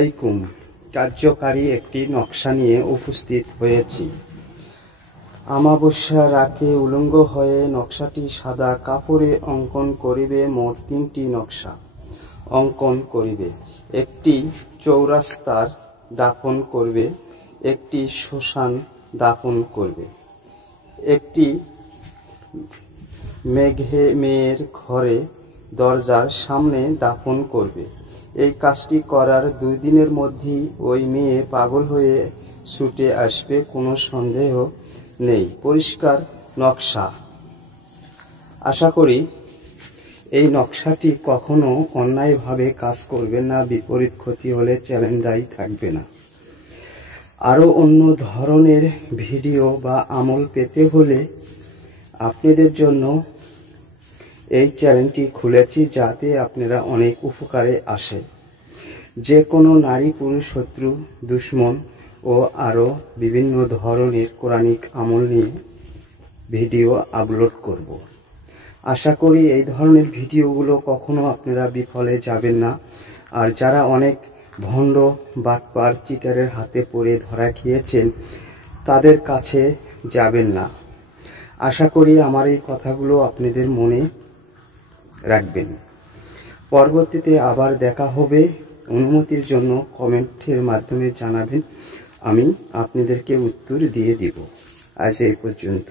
আলাইকুম। কার্যকারী একটি নকশা নিয়ে উপস্থিত হয়েছি। আমাবস্যা রাতে উলঙ্গ হয়ে নকশাটি সাদা কাপড়ে অঙ্কন করিবে। মোট 3টি নকশা অঙ্কন করিবে। একটি চৌরাস্তার দাফন করবে, একটি শ্মশান দাফন করবে, একটি মেয়ের ঘরে দরজার সামনে দাফন করবে। এই কাজটি করার 2 দিনের মধ্যেই ওই মেয়ে পাগল হয়ে ছুটে আসবে, কোনো সন্দেহ নেই। পরিষ্কার নকশা। আশা করি এই নকশাটি কখনো অন্যায়ভাবে কাজ করবে না, বিপরীত ক্ষতি হলে চ্যানেল দায়ী থাকবে না। আরও অন্য ধরনের ভিডিও বা আমল পেতে হলে আপনাদের জন্য এই চ্যানেলটি খুলেছি, যাতে আপনারা অনেক উপকারে আসে। যে কোনো নারী পুরুষ শত্রু দুশ্মন ও আরও বিভিন্ন ধরনের কোরআনিক আমল নিয়ে ভিডিও আপলোড করব। আশা করি এই ধরনের ভিডিওগুলো কখনো আপনারা বিফলে যাবেন না। আর যারা অনেক ভণ্ড বাটপার চিটারের হাতে পড়ে ধরা খেয়েছেন, তাদের কাছে যাবেন না। আশা করি আমার এই কথাগুলো আপনাদের মনে রাখবেন। পরবর্তীতে আবার দেখা হবে। অনুমতির জন্য কমেন্টের মাধ্যমে জানাবেন, আমি আপনাদেরকে উত্তর দিয়ে দিব। আজ এই পর্যন্ত।